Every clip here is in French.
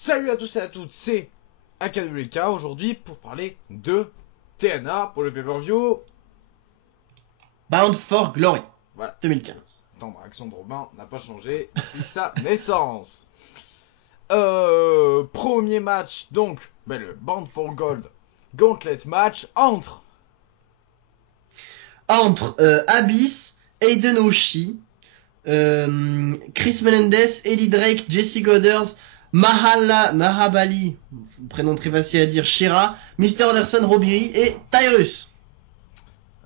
Salut à tous et à toutes, c'est AKWK aujourd'hui pour parler de TNA pour le pay-per-view. Bound for Glory Voilà. 2015. Attends, ma réaction de Robin n'a pas changé depuis sa naissance. Premier match donc, le Bound for Gold Gauntlet match entre Abyss, Aiden Oshi, Chris Menendez, Ellie Drake, Jesse Godderz, Mahabali, prénom très facile à dire, Shera, Mr. Anderson, Robiri et Tyrus.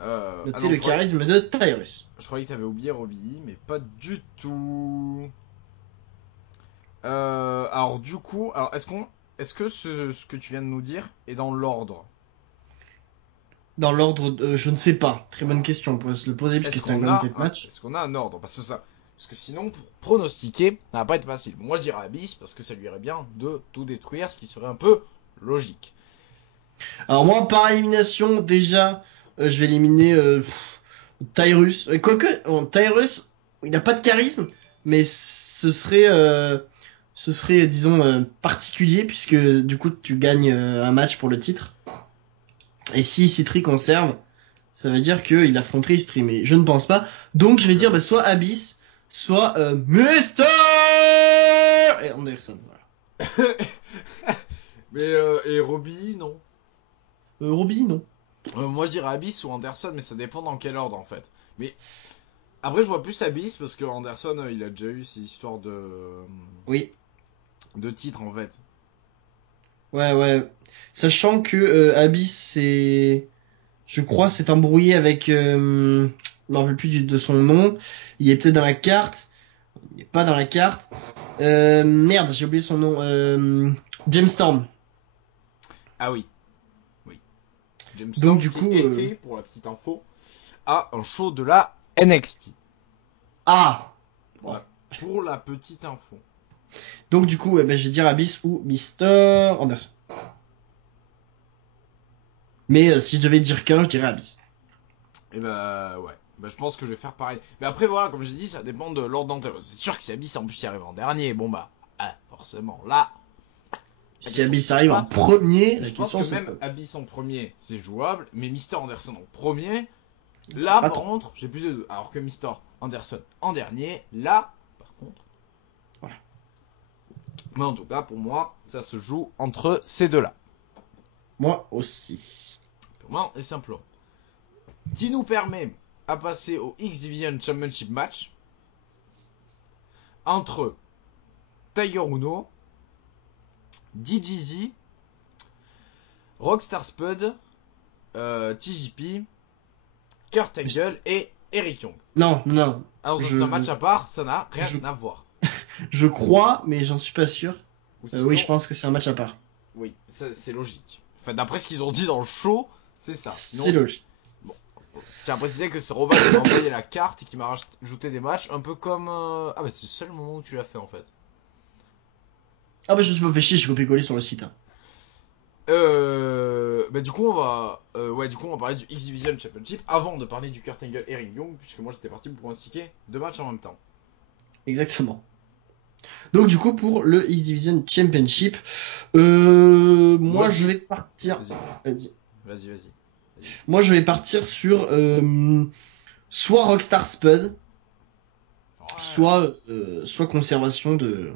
Notez le charisme de Tyrus. Je croyais que t'avais oublié Robbie, mais pas du tout. Alors du coup, est-ce que ce que tu viens de nous dire est dans l'ordre? Dans l'ordre, je ne sais pas. Très bonne question. On peut se le poser puisque c'est un gauntlet match. Est-ce qu'on a un ordre? Parce que sinon, pour pronostiquer, ça va pas être facile. Moi, je dirais Abyss parce que ça lui irait bien de tout détruire, ce qui serait un peu logique. Alors moi, par élimination, déjà, je vais éliminer Tyrus. Quoique, Tyrus, il n'a pas de charisme, mais ce serait, disons, particulier puisque du coup, tu gagnes un match pour le titre. Et si Citri conserve, ça veut dire qu'il affronterait Istri, mais je ne pense pas. Donc je vais dire soit Abyss, soit Mister et Anderson. Voilà. Mais et Robbie, non. Robbie, non. Moi, je dirais Abyss ou Anderson, mais ça dépend dans quel ordre en fait. Mais après, je vois plus Abyss parce que Anderson, il a déjà eu ces histoires Oui. de titre en fait. Ouais. Sachant que Abyss, je crois, s'est embrouillé avec, je me rappelle plus de son nom. Il est peut-être dans la carte. Il n'est pas dans la carte. Merde, j'ai oublié son nom. James Storm. Ah oui. James Donc Storm du qui coup, était, pour la petite info, à un show de la NXT. Ah. Voilà. Pour la petite info. Donc du coup, je vais dire Abyss ou Mister Anderson. Mais si je devais dire qu'un, je dirais Abyss. Et ouais. Je pense que je vais faire pareil. Mais après voilà, comme j'ai dit, ça dépend de l'ordre d'entrée. C'est sûr que si Abyss en plus y arrive en dernier, forcément là. Si Abyss arrive en premier, la Je pense question que c'est même Abyss en premier, c'est jouable, mais Mister Anderson en premier, C'est là pas par trop. contre, j'ai plus de doutes. Alors que Mister Anderson en dernier, là, par contre. Voilà. Mais en tout cas, pour moi, ça se joue entre ces deux-là. Moi aussi. Purement et simplement. Qui nous permet à passer au X-Division Championship match entre Tiger Uno, DGZ, Rockstar Spud, TJP, Kurt Angle et Eric Young. Non. Alors c'est un match à part, ça n'a rien à voir. Je crois, mais j'en suis pas sûr. Sinon, Oui, je pense que c'est un match à part. Oui, c'est logique. Enfin, d'après ce qu'ils ont dit dans le show, c'est ça. C'est logique. Bon. Je tiens à préciser que c'est Robin qui m'a envoyé la carte et qui m'a rajouté des matchs, un peu comme... Ah bah c'est le seul moment où tu l'as fait en fait. Ah bah je me suis pas fait chier, j'ai copié-collé sur le site. Hein. Du coup on va parler du X-Division Championship avant de parler du Kurt Angle et Eric Young, puisque moi j'étais parti pour pronostiquer deux matchs en même temps. Exactement. Donc du coup pour le X-Division Championship, moi je vais partir. Vas-y. Moi je vais partir sur soit Rockstar Spud, soit conservation de.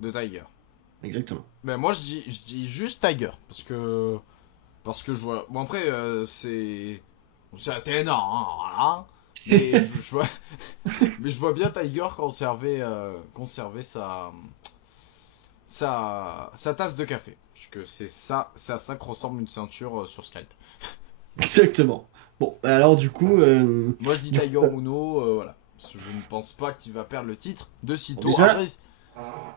De Tiger. Exactement. Ben moi je dis juste Tiger parce que je vois. Bon après c'est la TNA hein, voilà. Mais je vois bien Tiger conserver sa tasse de café. Puisque c'est à ça que ressemble une ceinture sur Skype. Exactement. Bon, alors du coup. Moi je dis Tiger Uno, voilà. Parce que je ne pense pas qu'il va perdre le titre de sitôt. Déjà, Après...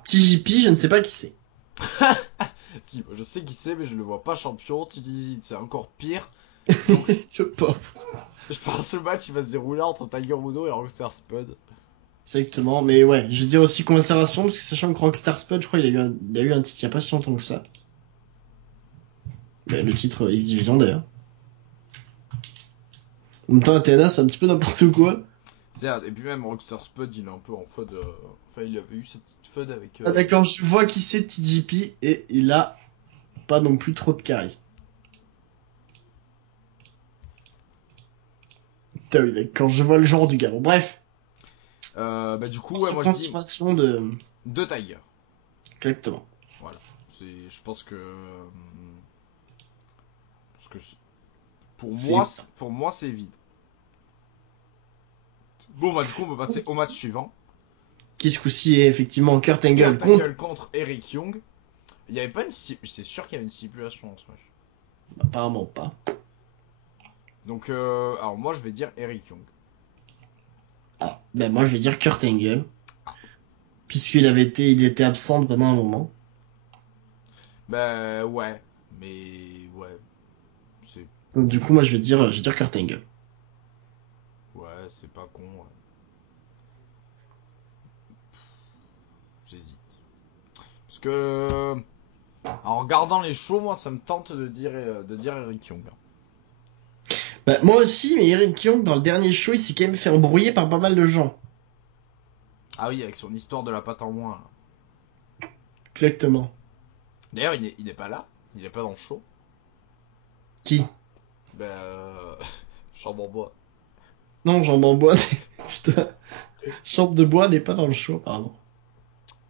TJP, je ne sais pas qui c'est. Si, je sais qui c'est, mais je le vois pas champion. TJP, c'est encore pire. Donc, je pauvre. Je pense que le match il va se dérouler entre Tiger Uno et Rockstar Spud. Exactement, mais ouais, je vais dire aussi conservation, parce que sachant que Rockstar Spud, je crois il a eu un titre il y a pas si longtemps que ça. Le titre X-Division d'ailleurs. En même temps, la TNA, c'est un petit peu n'importe quoi. Certes, et puis même Rockstar Spud, il est un peu en FUD. Enfin, il avait eu sa petite FUD avec. Ah d'accord, je vois qui c'est TGP et il a pas non plus trop de charisme. Putain, oui, d'accord, je vois le genre du gars. Bon, bref. Du coup, ouais, moi je dis Conservation de... deux Tiger. Exactement. Voilà. Je pense que. Parce que pour moi, c'est vide. Bon, bah, du coup, on peut passer au match suivant. Qui ce coup-ci est effectivement Kurt Angle contre Eric Young. Il y avait pas une J'étais sûr qu'il y avait une stipulation dans ce match. Apparemment pas. Donc, alors moi, je vais dire Eric Young. Ah, ben moi je vais dire Kurt Angle. Puisqu'il il était absent pendant un moment. Bah, ouais. Mais, ouais. Donc du coup, moi je vais dire Kurt Angle. Ouais, c'est pas con, ouais. J'hésite. Parce que. En regardant les shows, moi, ça me tente de dire Eric Young. Bah, moi aussi, mais Eric Young, dans le dernier show, il s'est quand même fait embrouiller par pas mal de gens. Ah oui, avec son histoire de la patte en moins. Exactement. D'ailleurs, il n'est pas là. Il est pas dans le show. Qui? Chambre en bois. Non, Jean Bambois. Putain. Chambre de bois n'est pas dans le show, pardon.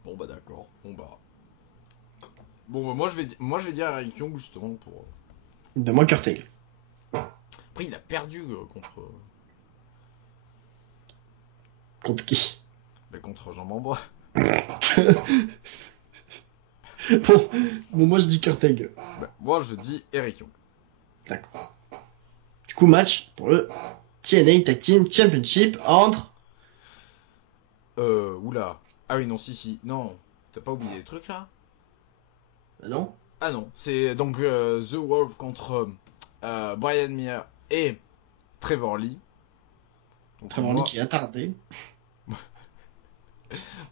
Bon bah d'accord. Bon bah moi je vais dire Eric Young justement pour. Ben moi Kurt Angle. Après il a perdu contre. Contre qui? Contre Jean Bambois. Bon, moi je dis Kurt Angle. Moi je dis Eric Young. D'accord. Du coup, match pour le TNA Tag Team Championship entre... Oula. Ah oui, non, si. Non. T'as pas oublié des trucs là? Non? Ah non. C'est donc The Wolf contre Brian Meyer et Trevor Lee. Donc, Trevor Lee qui est attardé.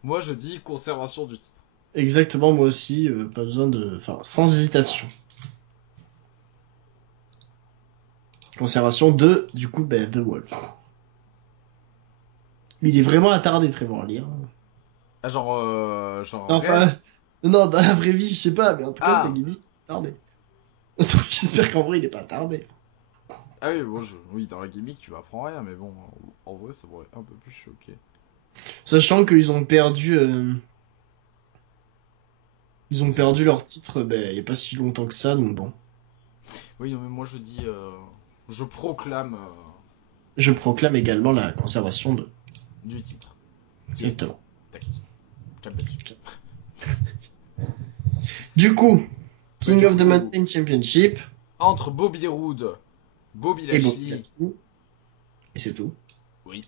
Moi je dis conservation du titre. Exactement, moi aussi. Pas besoin de... Enfin, sans hésitation. Conservation de, du coup, The Wolf. Lui, il est vraiment attardé, Trevor Lee. Hein. Ah, genre. Enfin, non, dans la vraie vie, je sais pas, mais en tout cas, c'est gimmick attardé. J'espère qu'en vrai, il est pas attardé. Ah oui, bon, oui, dans la gimmick, tu m'apprends rien, mais bon, en vrai, ça m'aurait un peu plus choqué. Sachant qu'ils ont perdu... Ils ont perdu leur titre, il y a pas si longtemps que ça, donc bon. Oui, non, mais moi, je dis... je proclame... Je proclame également la conservation du titre. Exactement. Championship. Du coup, King of the Mountain Championship. Entre Bobby Roode, Bobby Lashley. Et c'est tout. Oui.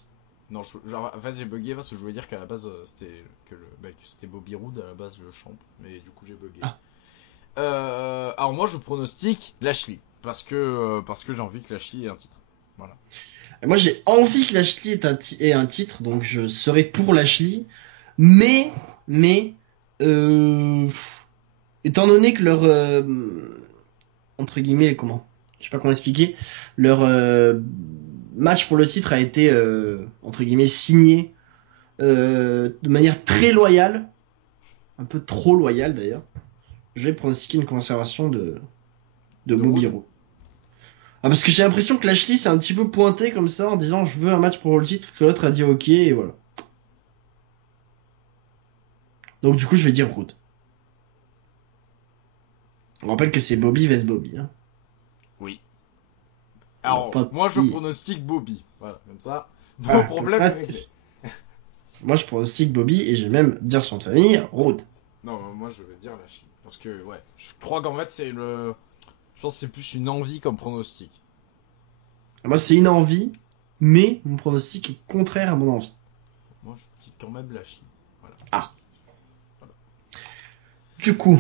Non, en fait, j'ai bugué parce que je voulais dire qu'à la base, c'était Bobby Roode, à la base, le champ. Mais du coup, j'ai bugué. Alors moi, je pronostique Lashley. Parce que j'ai envie que Lashley ait un titre. Voilà. Et moi, j'ai envie que Lashley ait un titre, donc je serai pour Lashley. Mais, étant donné que leur, entre guillemets, je sais pas comment expliquer, leur match pour le titre a été, entre guillemets, signé de manière très loyale, un peu trop loyale d'ailleurs. Je vais pronostiquer une conservation de Bobby Roode. Ah, parce que j'ai l'impression que Lashley s'est un petit peu pointé comme ça en disant je veux un match pour le titre, que l'autre a dit ok et voilà. Donc du coup je vais dire Roode. On rappelle que c'est Bobby vs Bobby. Hein. Oui. Alors moi je pronostique Bobby. Voilà, comme ça. Pas de problème avec... Moi je pronostique Bobby et je vais même dire son famille, Roode. Non, moi je vais dire Lashley. Parce que ouais, je crois qu'en fait c'est le... Je pense que c'est plus une envie comme pronostic. Moi c'est une envie, mais mon pronostic est contraire à mon envie. Moi je dis quand même Lashley. Voilà. Ah. Voilà. Du coup.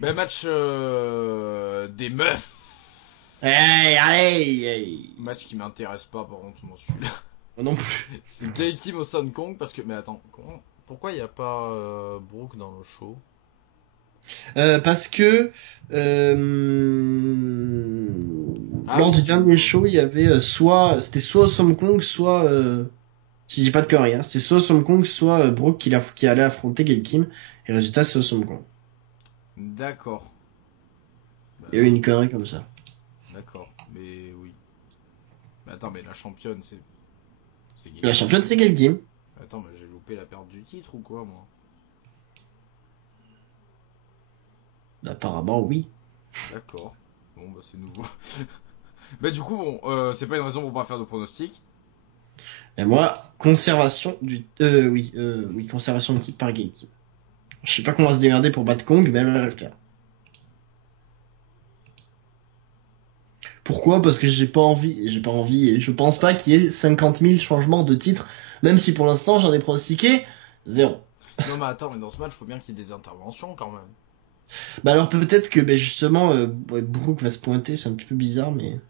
Match des meufs. Hey. Match qui m'intéresse pas par contre moi celui-là. Moi non plus. C'est Gail Kim au Sun Kong parce que... Mais attends, pourquoi il n'y a pas Brooke dans le show? Parce que lors du dernier show, il y avait c'était soit Sam Kong, soit Si je dis pas de conneries, hein. C'était soit Awesome Kong, soit Brooke qui allait affronter Gail Kim. Et le résultat, c'est Awesome Kong. D'accord. Bah, Il y a eu une connerie comme ça. d'accord, mais oui. Mais attends, mais la championne, c'est La championne, c'est Gail Kim. Attends, mais j'ai loupé la perte du titre ou quoi, moi? Apparemment, oui. D'accord. Bon, bah c'est nouveau. Bah du coup, bon, c'est pas une raison pour pas faire de pronostic. Et moi, conservation du... oui, conservation de titre par Gail Kim. Je sais pas comment se démerder pour battre Kong, mais elle va le faire. Pourquoi? Parce que j'ai pas envie, et je pense pas qu'il y ait 50 000 changements de titre, même si pour l'instant j'en ai pronostiqué 0. Non, mais attends, mais dans ce match, faut bien qu'il y ait des interventions quand même. Bah alors peut-être que justement, ouais, Brooke va se pointer, c'est un petit peu bizarre, mais...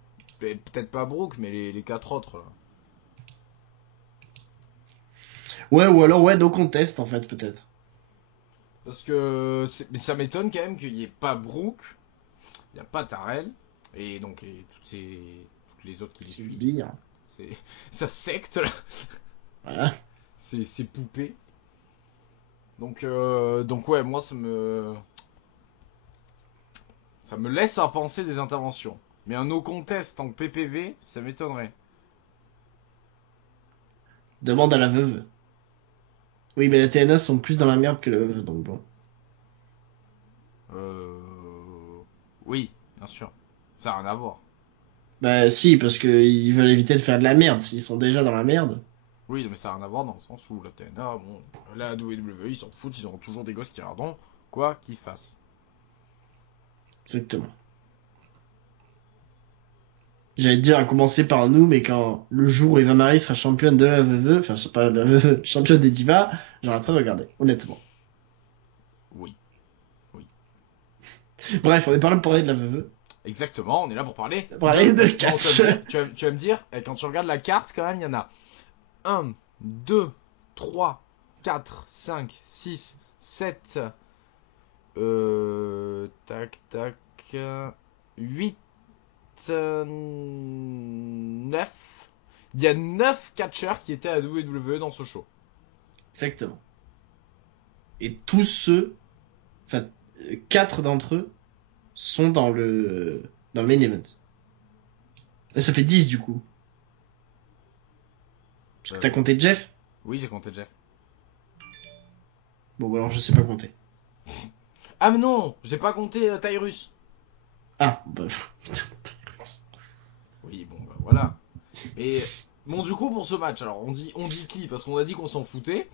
Peut-être pas Brooke, mais les 4 autres, là. Ouais, ou alors, ouais, no contest, en fait, peut-être. Parce que mais ça m'étonne quand même qu'il n'y ait pas Brooke, il n'y a pas Tarel, et donc toutes les autres qui les C'est suivent. sbire. C'est sa secte là, Voilà. c'est poupées. Donc ouais, moi ça me laisse à penser des interventions. Mais un no contest en PPV, ça m'étonnerait. Demande à la veuve. Oui, mais les TNA sont plus dans la merde que la veuve, donc bon. Euh... Oui, bien sûr. Ça n'a rien à voir. Bah si, parce que ils veulent éviter de faire de la merde, s'ils sont déjà dans la merde. Oui, mais ça n'a rien à voir dans le sens où la TNA, bon, la WWE, ils s'en foutent, ils auront toujours des gosses qui regarderont, quoi qu'ils fassent. Exactement. J'allais te dire à commencer par nous, mais quand le jour où Eva Marie sera championne de la veuve, enfin c'est pas la veuve, championne des divas, j'arrêterai de regarder, honnêtement. Oui. Bref, on est pas là pour parler de la veuve. Exactement, on est là pour parler Pour parler de Non, catch. tu vas me dire, quand tu regardes la carte, quand même, il y en a 1, 2, 3, 4, 5, 6, 7, tac, tac, 8, 9. Il y a 9 catcheurs qui étaient à la WWE dans ce show. Exactement. Et tous ceux, enfin, 4 d'entre eux sont dans le main event. Et ça fait 10 du coup. Parce que t'as compté Jeff? Oui, j'ai compté Jeff. Bon, bah alors je sais pas compter. Ah mais non, j'ai pas compté Tyrus. Ah, bah. Oui, bon, bah voilà. Et bon, du coup, pour ce match, alors on dit qui? Parce qu'on a dit qu'on s'en foutait.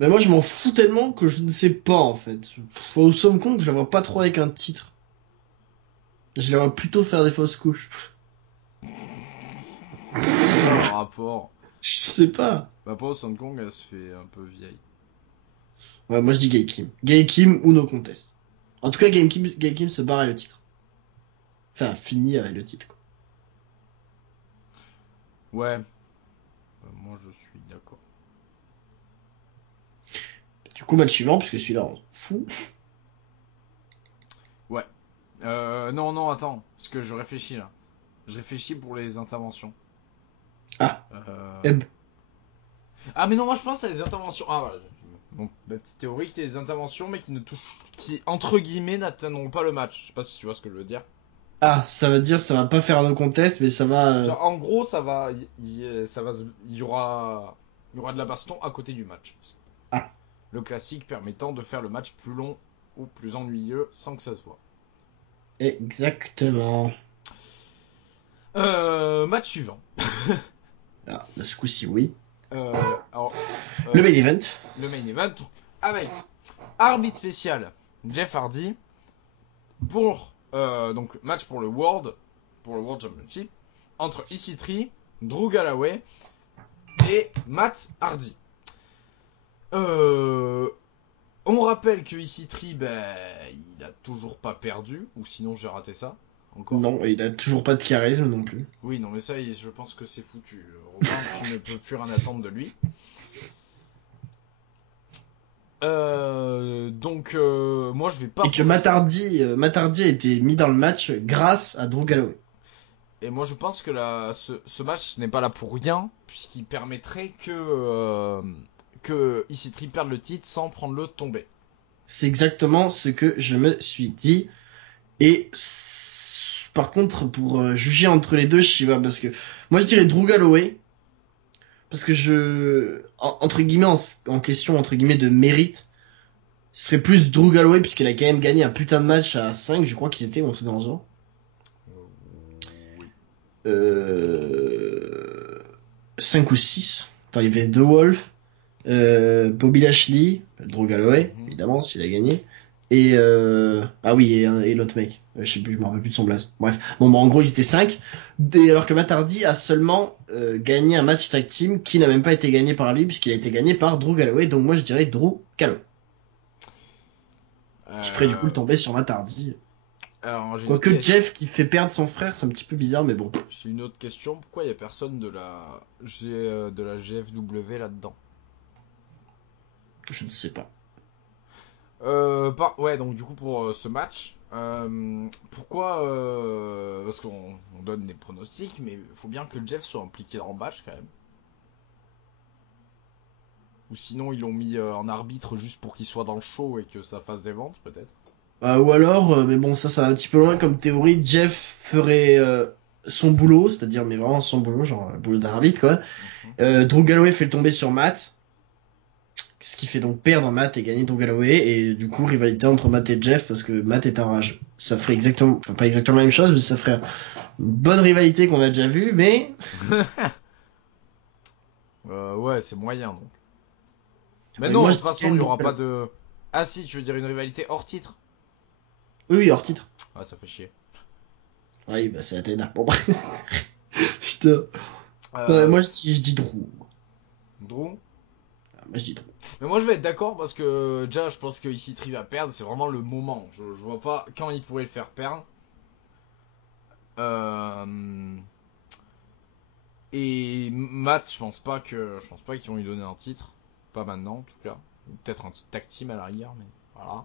Mais moi je m'en fous tellement que je ne sais pas en fait. Au somme compte, je la vois pas trop avec un titre. Je la vois plutôt faire des fausses couches. Le rapport. Je sais pas. Bah, pas au Hong Kong, elle se fait un peu vieille. Ouais, moi je dis Gay Kim. Gay Kim ou no contest. En tout cas, Gay Kim se barre avec le titre. Enfin, finit avec le titre, quoi. Ouais. Moi, je suis d'accord. Du coup, match suivant, puisque celui-là, on s'en fout. Ouais. Non, attends. Parce que je réfléchis là. Je réfléchis pour les interventions. Ah, Euh... Ah, mais non, moi je pense à les interventions. Ah, voilà. Bon, ma petite théorie qu'il y a des interventions, mais qui ne touchent. Qui, entre guillemets, n'atteindront pas le match. Je sais pas si tu vois ce que je veux dire. ah, ça veut dire ça va pas faire un no contest, mais ça va. Genre, en gros, ça va. Il y aura de la baston à côté du match. Ah. Le classique permettant de faire le match plus long ou plus ennuyeux sans que ça se voit. Exactement. Match suivant. Ah, là, ce coup-ci, oui. Alors, Le main event. Le main event avec arbitre spécial Jeff Hardy pour donc match pour le World Championship entre EC3, Drew Galloway et Matt Hardy. On rappelle que EC3, il a toujours pas perdu, ou sinon j'ai raté ça. Encore. Non, il a toujours pas de charisme non plus. Oui, non, mais ça, je pense que c'est foutu. Robin, tu ne peux plus rien attendre de lui. Moi, je vais pas. Et que Matt Hardy a été mis dans le match grâce à Drew Galloway. Et moi je pense que ce match n'est pas là pour rien, puisqu'il permettrait que EC3 perde le titre sans prendre le tombé. C'est exactement ce que je me suis dit. Et par contre, pour juger entre les deux, je sais pas, parce que moi je dirais Drew Galloway, parce que entre guillemets, en question, entre guillemets, de mérite, ce serait plus Drew Galloway, puisqu'il a quand même gagné un putain de match à 5, je crois qu'ils étaient, ou un truc dans le genre. Oui. 5 ou 6. Attends, il y avait The Wolf, Bobby Lashley, Drew Galloway, évidemment, s'il a gagné. Et ah oui, et l'autre mec. Je sais plus, je me rappelle plus de son blaze. Bref. Bon, bah, en gros, ils étaient 5. Alors que Matt Hardy a seulement gagné un match tag team qui n'a même pas été gagné par lui, puisqu'il a été gagné par Drew Galloway. Donc moi, je dirais Drew Galloway. Qui ferait du coup le tomber sur Matt Hardy. Quoique Jeff qui fait perdre son frère, c'est un petit peu bizarre, mais bon. J'ai une autre question. Pourquoi il n'y a personne de la GFW là-dedans? Je ne sais pas. Ouais, donc du coup pour ce match, pourquoi parce qu'on donne des pronostics, mais il faut bien que Jeff soit impliqué dans le match quand même. Ou sinon ils l'ont mis en arbitre juste pour qu'il soit dans le show et que ça fasse des ventes peut-être. Ou alors, mais bon, ça un petit peu loin comme théorie, Jeff ferait son boulot, c'est-à-dire mais vraiment son boulot, genre boulot d'arbitre quoi. Drew Galloway fait le tomber sur Matt. Ce qui fait donc perdre Matt et gagner Drew Galloway, et du coup rivalité entre Matt et Jeff parce que Matt est un rage. Ça ferait exactement, enfin pas exactement la même chose, mais ça ferait une bonne rivalité qu'on a déjà vue, mais ouais, c'est moyen donc. Mais Ouais, non, moi, de je toute façon, dis il n'y aura que- pas de. Ah si, tu veux dire une rivalité hors titre? Oui, hors titre. Ah, ça fait chier. Oui, bah c'est Athéna. Bon, bref. Putain. Euh, Moi je dis Drew. Drew. Moi je dis Drew. Mais moi je vais être d'accord parce que déjà je pense que ici Tri va perdre, c'est vraiment le moment. Je vois pas quand il pourrait le faire perdre. Et Matt, je pense pas qu'ils vont lui donner un titre, pas maintenant en tout cas. Peut-être un petit tag team à la rigueur, mais voilà.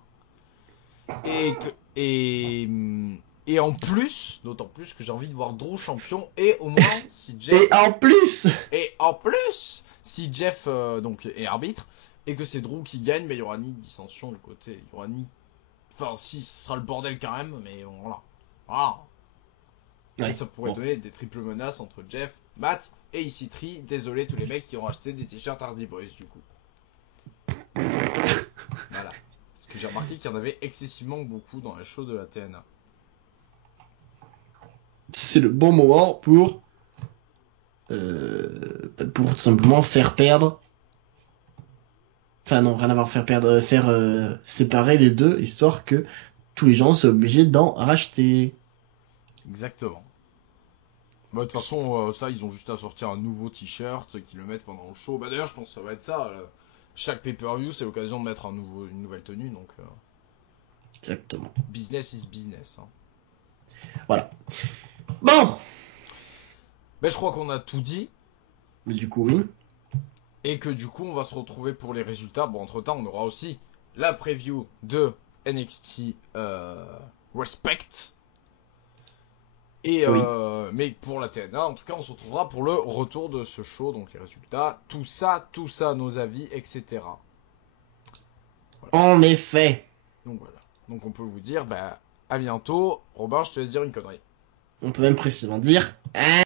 Et en plus, d'autant plus que j'ai envie de voir Drew champion et au moins si Jeff Et en plus, si Jeff donc est arbitre et que c'est Drew qui gagne, mais il y aura ni dissension de côté, il y aura ni, enfin si, ce sera le bordel quand même, mais bon, voilà. Et ouais, ça pourrait bon. donner des triples menaces entre Jeff, Matt et EC3. Désolé tous les mecs qui ont acheté des t-shirts Hardy Boys du coup. Voilà. Parce que j'ai remarqué qu'il y en avait excessivement beaucoup dans les shows de la TNA. C'est le bon moment pour tout simplement faire perdre. Enfin non, rien à voir, faire perdre, faire séparer les deux, histoire que tous les gens soient obligés d'en racheter. Exactement. Bah, de toute façon, ça, ils ont juste à sortir un nouveau t-shirt, qu'ils le mettent pendant le show. Bah, d'ailleurs, je pense que ça va être ça. Là. Chaque pay-per-view, c'est l'occasion de mettre une nouvelle tenue. Donc, Exactement. business is business. Hein. Voilà. Bon. Bah, je crois qu'on a tout dit. Mais du coup, oui. Et que du coup, on va se retrouver pour les résultats. Bon, entre-temps, on aura aussi la preview de NXT Respect. Et Oui. mais pour la TNA, en tout cas, on se retrouvera pour le retour de ce show, donc les résultats, tout ça, nos avis, etc. Voilà. En effet. Donc voilà. Donc on peut vous dire, bah, à bientôt. Robin, je te laisse dire une connerie. On peut même précisément dire...